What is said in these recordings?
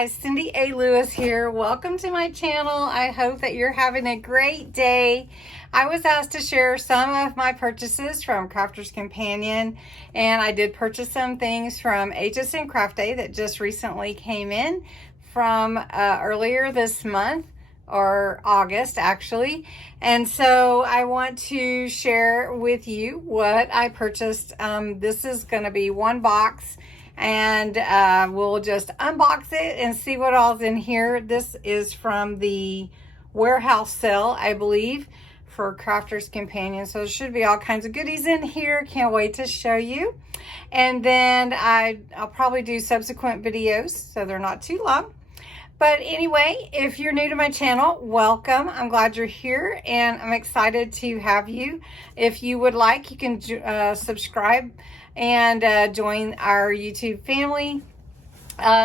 guys, Cindy A. Lewis here. Welcome to my channel. I hope that you're having a great day. I was asked to share some of my purchases from Crafter's Companion, and I did purchase some things from HSN Craft Day that just recently came in from earlier this month, or August actually. And so I want to share with you what I purchased. This is going to be one box, and we'll just unbox it and see what all's in here. This is from the warehouse sale, I believe, for Crafter's Companion. So there should be all kinds of goodies in here. Can't wait to show you. And then I'll probably do subsequent videos so they're not too long. But anyway, if you're new to my channel, welcome. I'm glad you're here, and I'm excited to have you. If you would like, you can subscribe and join our YouTube family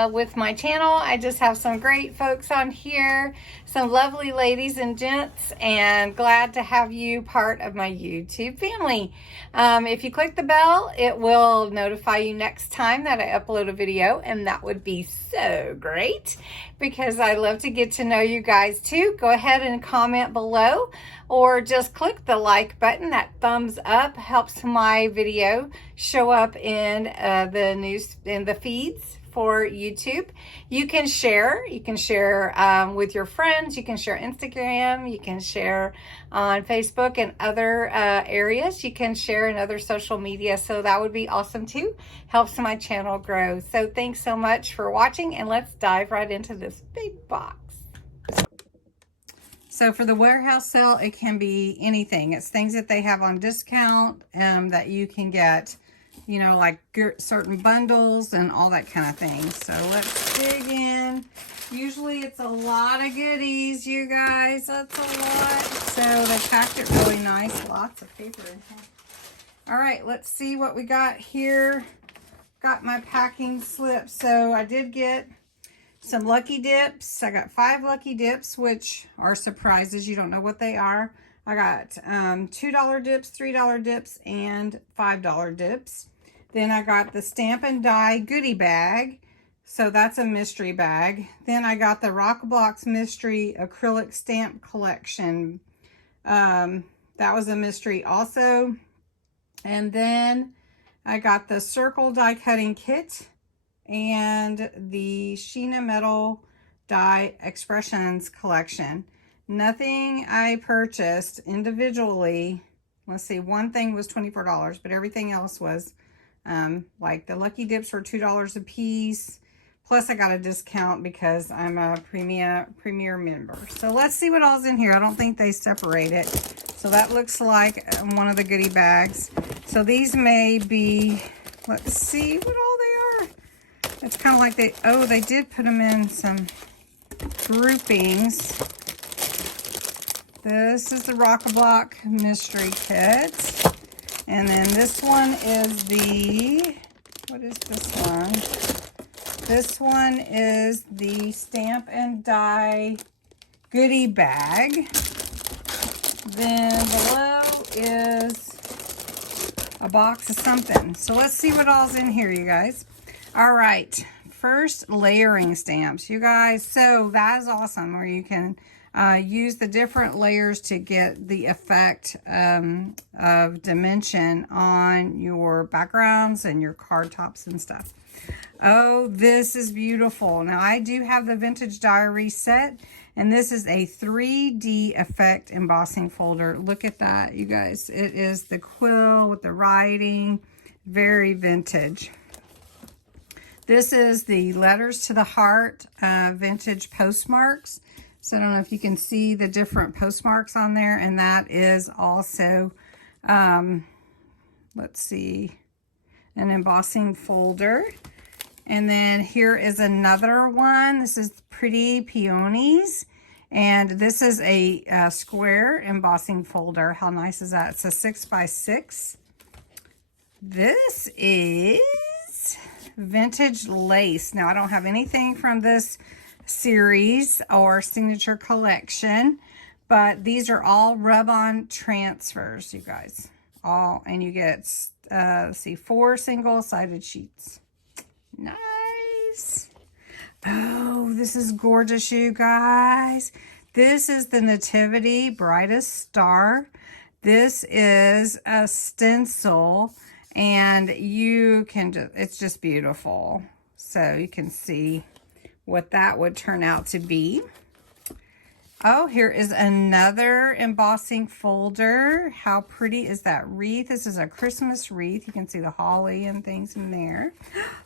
with my channel. I just have some great folks on here, some lovely ladies and gents, and glad to have you part of my YouTube family. If you click the bell, it will notify you next time that I upload a video, and that would be so great because I love to get to know you guys too. Go ahead and comment below, or just click the like button. That thumbs up helps my video show up in the feeds for YouTube. You can share with your friends, you can share Instagram, you can share on Facebook and other areas, you can share in other social media, so that would be awesome too. Helps my channel grow. So thanks so much for watching, and let's dive right into this big box. So for the warehouse sale, it can be anything. It's things that they have on discount that you can get, you know, like certain bundles and all that kind of thing. So let's dig in. Usually it's a lot of goodies, you guys. That's a lot. So they packed it really nice. Lots of paper in here. All right, let's see what we got here. Got my packing slip. So I did get some Lucky Dips. I got 5 Lucky Dips, which are surprises. You don't know what they are. I got $2 dips, $3 dips, and $5 dips. Then I got the Stamp and Die goodie bag. So that's a mystery bag. Then I got the Rock Blocks Mystery Acrylic Stamp Collection. That was a mystery also. And then I got the Circle Die Cutting Kit and the Sheena Metal Die Expressions Collection. Nothing I purchased individually. Let's see, one thing was $24, but everything else was like the Lucky Dips were $2 a piece. Plus I got a discount because I'm a premier member. So let's see what all's in here. I don't think they separate it. So that looks like one of the goodie bags. So these may be, let's see what all they are. It's kind of like they did put them in some groupings. This is the Rock-a-Block Mystery Kit. And then this one is the, what is this one? This one is the Stamp and Die goodie bag. Then below is a box of something. So let's see what all's in here, you guys. All right, first, layering stamps, you guys. So that is awesome, where you can use the different layers to get the effect of dimension on your backgrounds and your card tops and stuff. Oh, this is beautiful. Now, I do have the Vintage Diary set, and this is a 3D effect embossing folder. Look at that, you guys. It is the quill with the writing, very vintage. This is the Letters to the Heart vintage postmarks. So I don't know if you can see the different postmarks on there. And that is also, let's see, an embossing folder. And then here is another one. This is Pretty Peonies. And this is a square embossing folder. How nice is that? It's a 6x6. This is Vintage Lace. Now, I don't have anything from this series or signature collection, but these are all rub-on transfers, you guys. All, and you get, let's see, 4 single-sided sheets. Nice. Oh, this is gorgeous, you guys. This is the Nativity Brightest Star. This is a stencil, and you can just, it's just beautiful. So you can see what that would turn out to be. Oh, here is another embossing folder. How pretty is that wreath? This is a Christmas wreath. You can see the holly and things in there.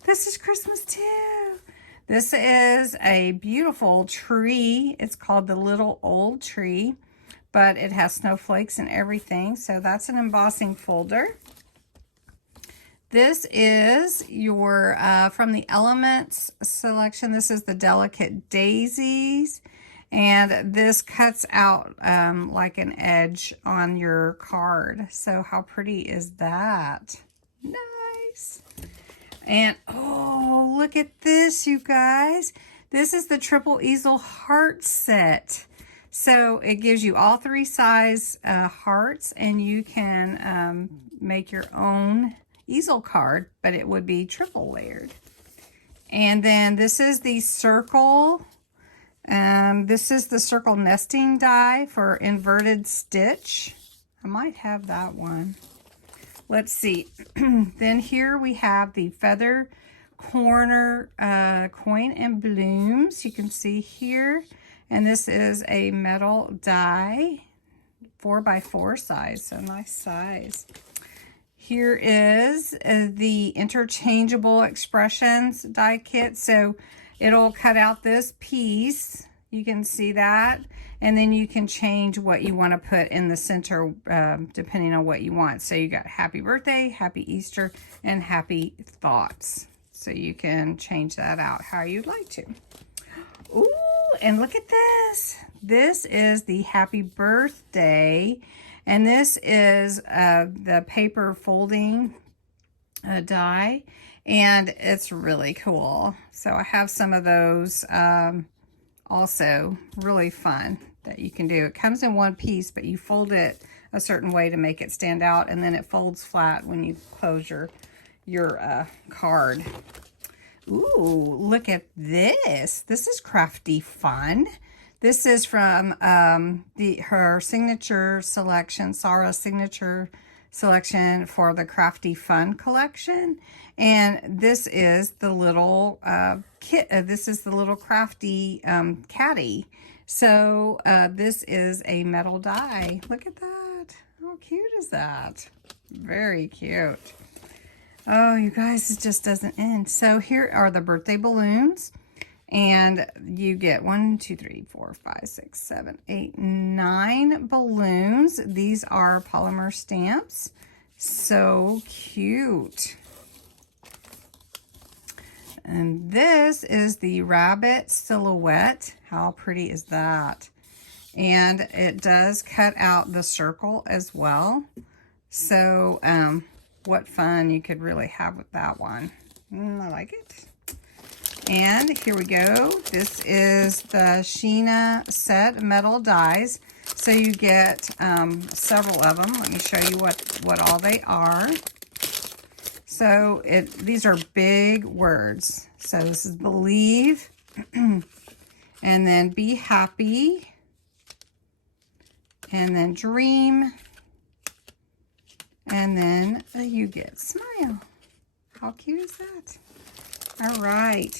This is Christmas too. This is a beautiful tree. It's called the Little Old Tree, but it has snowflakes and everything. So that's an embossing folder. This is your, from the Elements selection. This is the Delicate Daisies. And this cuts out like an edge on your card. So how pretty is that? Nice. And oh, look at this, you guys. This is the Triple Easel Heart Set. So it gives you all 3 size hearts, and you can make your own easel card, but it would be triple layered. And then this is the circle. This is the circle nesting die for inverted stitch. I might have that one. Let's see. Then here we have the feather corner coin and blooms. You can see here. And this is a metal die, 4x4 size, so nice size. Here is the interchangeable expressions die kit. So it'll cut out this piece. You can see that. And then you can change what you want to put in the center depending on what you want. So you got Happy Birthday, Happy Easter, and Happy Thoughts. So you can change that out how you'd like to. Ooh, and look at this. This is the Happy Birthday. And this is the paper folding die. And it's really cool. So I have some of those also. Really fun that you can do. It comes in one piece, but you fold it a certain way to make it stand out, and then it folds flat when you close your card. Ooh, look at this. This is crafty fun. This is from her signature selection, Sarah's signature selection for the Crafty Fun collection. And this is the little kit. This is the little crafty caddy. So this is a metal die. Look at that. How cute is that? Very cute. Oh, you guys, it just doesn't end. So here are the birthday balloons. And you get 1, 2, 3, 4, 5, 6, 7, 8, 9 balloons. These are polymer stamps. So cute. And this is the rabbit silhouette. How pretty is that? And it does cut out the circle as well. So what fun you could really have with that one. I like it. And here we go. This is the Sheena set metal dies. So you get several of them. Let me show you what all they are. So these are big words. So this is believe, and then be happy, and then dream, and then you get smile. How cute is that? All right,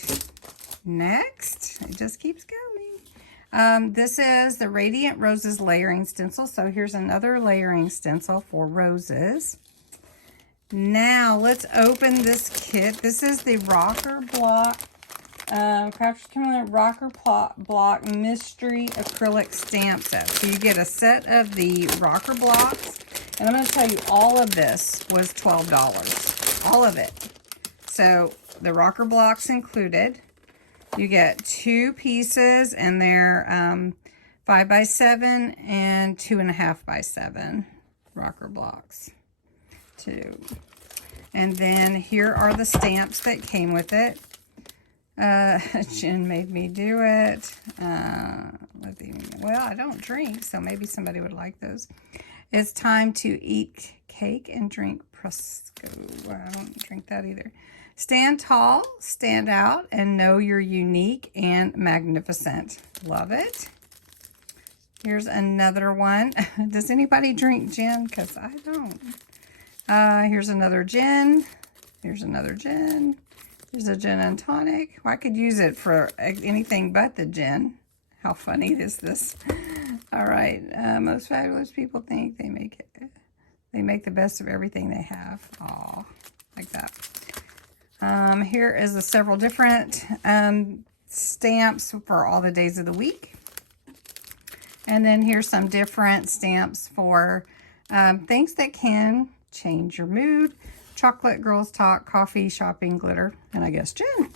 next, it just keeps going. This is the Radiant Roses layering stencil. So here's another layering stencil for roses. Now let's open this kit. This is the Rocker Block, Crafters Community Rocker Block Mystery Acrylic Stamp Set. So you get a set of the Rocker Blocks. And I'm going to tell you, all of this was $12. All of it. So the Rocker Blocks included. You get 2 pieces, and they're 5x7 and 2.5x7 Rocker Blocks. 2. And then here are the stamps that came with it. Jen made me do it. Well, I don't drink, so maybe somebody would like those. It's time to eat cake and drink Prosecco. Well, I don't drink that either. Stand tall, stand out, and know you're unique and magnificent. Love it. Here's another one. Does anybody drink gin? Because I don't. Here's another gin. Here's another gin. Here's a gin and tonic. Well, I could use it for anything but the gin. How funny is this? All right. Most fabulous people think they make the best of everything they have. Aw, like that. Here is the several different stamps for all the days of the week. And then here's some different stamps for things that can change your mood. Chocolate, girls talk, coffee, shopping, glitter, and I guess gin.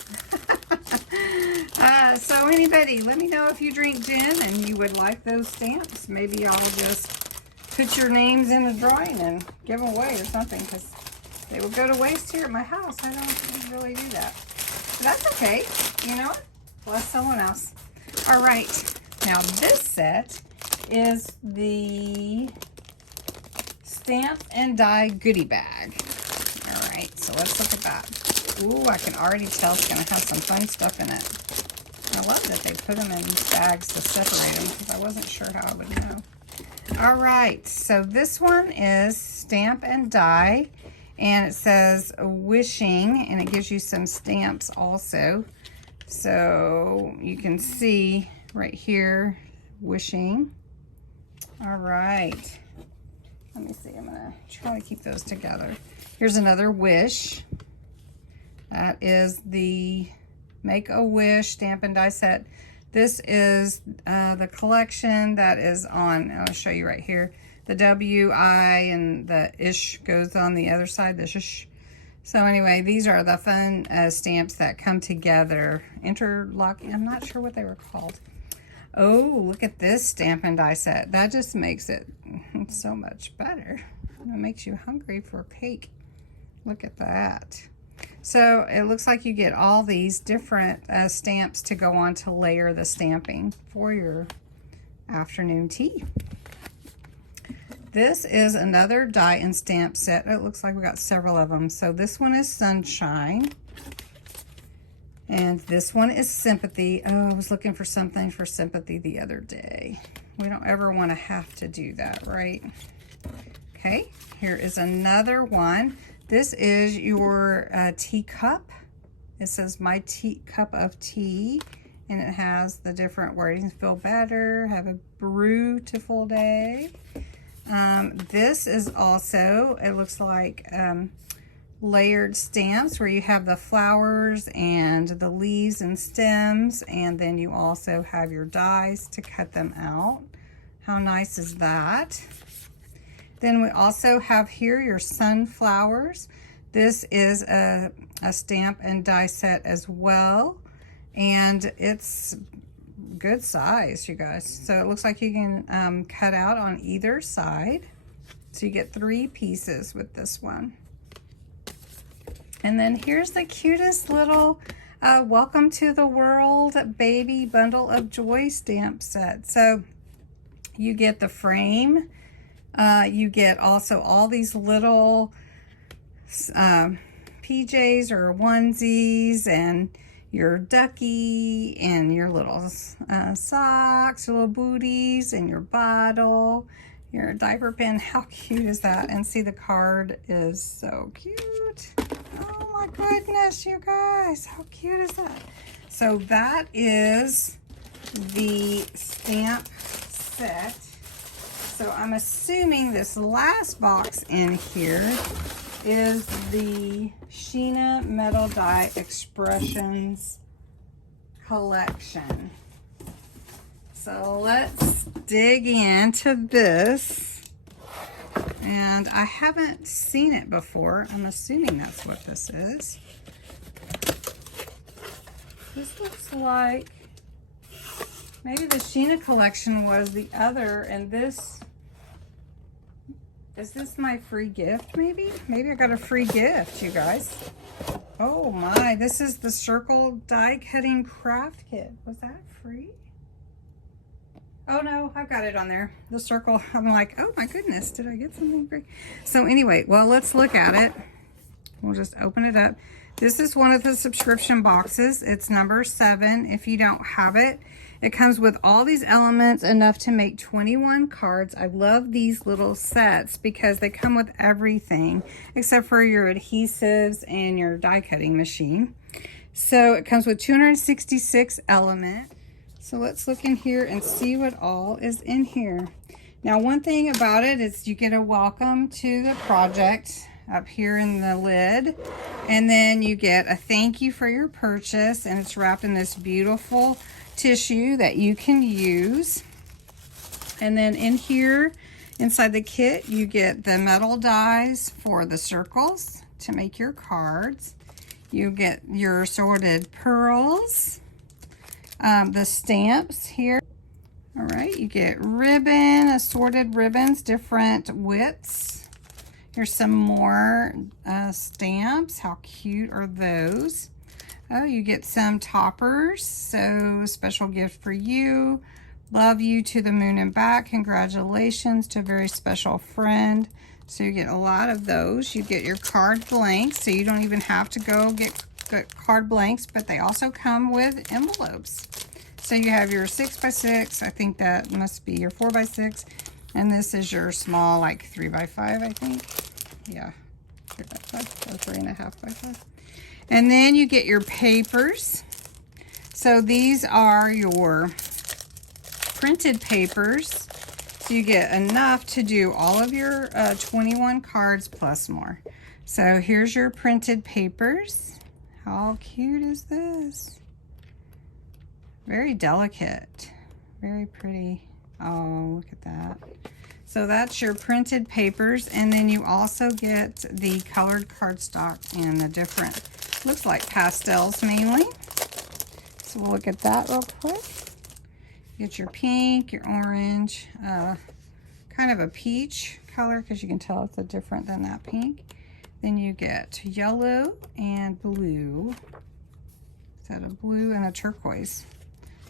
So anybody, let me know if you drink gin and you would like those stamps. Maybe I'll just put your names in a drawing and give them away or something, because they will go to waste here at my house. I don't really do that. But that's okay. You know what? Bless someone else. All right. Now this set is the Stamp and Die goodie bag. All right. So let's look at that. Ooh, I can already tell it's going to have some fun stuff in it. I love that they put them in bags to separate them, because I wasn't sure how I would know. All right, so this one is Stamp and Die, and it says wishing, and it gives you some stamps also. So you can see right here, wishing. All right, let me see, I'm gonna try to keep those together. Here's another wish. That is the Make-A-Wish Stamp and Die set. This is the collection that is on, I'll show you right here. The W-I and the ish goes on the other side, the shish. So anyway, these are the fun stamps that come together. Interlocking, I'm not sure what they were called. Oh, look at this Stamp and Die set. That just makes it so much better. It makes you hungry for cake. Look at that. So it looks like you get all these different stamps to go on to layer the stamping for your afternoon tea. This is another die and stamp set. It looks like we got several of them. So this one is Sunshine. And this one is Sympathy. Oh, I was looking for something for Sympathy the other day. We don't ever want to have to do that, right? Okay, here is another one. This is your teacup. It says My Cup of Tea, and it has the different wordings. Feel better, have a beautiful day. This is also, it looks like layered stamps where you have the flowers and the leaves and stems, and then you also have your dies to cut them out. How nice is that? Then we also have here your sunflowers. This is a Stamp and Die set as well, and it's good size, you guys. So it looks like you can cut out on either side. So you get 3 pieces with this one. And then here's the cutest little Welcome to the World Baby Bundle of Joy stamp set. So you get the frame. You get also all these little PJs or onesies, and your ducky, and your little socks, your little booties, and your bottle, your diaper pin. How cute is that? And see, the card is so cute. Oh my goodness, you guys, how cute is that? So that is the stamp set. So I'm assuming this last box in here is the Sheena Metal Die Expressions collection. So let's dig into this. And I haven't seen it before. I'm assuming that's what this is. This looks like maybe the Sheena collection was the other, and this, is this my free gift maybe? Maybe I got a free gift, you guys. Oh my, this is the Circle Die Cutting Craft Kit. Was that free? Oh no, I've got it on there. The circle, I'm like, oh my goodness, did I get something free? So anyway, well, let's look at it. We'll just open it up. This is one of the subscription boxes. It's number 7 if you don't have it. It comes with all these elements, enough to make 21 cards. I love these little sets because they come with everything except for your adhesives and your die cutting machine. So it comes with 266 elements. So let's look in here and see what all is in here. Now, one thing about it is you get a welcome to the project up here in the lid, and then you get a thank you for your purchase, and it's wrapped in this beautiful tissue that you can use. And then in here inside the kit you get the metal dies for the circles to make your cards. You get your assorted pearls, the stamps here. All right, you get ribbon, assorted ribbons, different widths. Here's some more stamps. How cute are those? Oh, you get some toppers. So special gift for you. Love you to the moon and back. Congratulations to a very special friend. So you get a lot of those. You get your card blanks, so you don't even have to go get card blanks, but they also come with envelopes. So you have your 6x6. I think that must be your 4x6. And this is your small, like 3x5, I think. Yeah, 3x5 or 3.5x5. And then you get your papers. So these are your printed papers. So you get enough to do all of your 21 cards plus more. So here's your printed papers. How cute is this? Very delicate, very pretty. Oh, look at that. So that's your printed papers, and then you also get the colored cardstock in the different, looks like pastels mainly. So we'll look at that real quick. Get your pink, your orange, kind of a peach color, because you can tell it's different than that pink. Then you get yellow and blue. Is that a blue and a turquoise?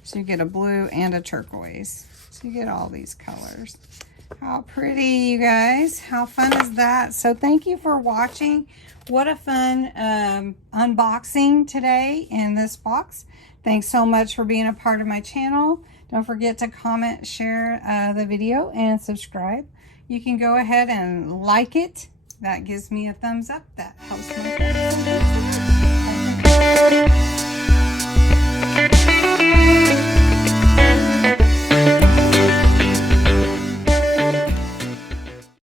So you get a blue and a turquoise. So you get all these colors. How pretty, you guys. How fun is that? So thank you for watching. What a fun unboxing today in this box. Thanks so much for being a part of my channel. Don't forget to comment, share the video, and subscribe. You can go ahead and like it. That gives me a thumbs up. That helps me.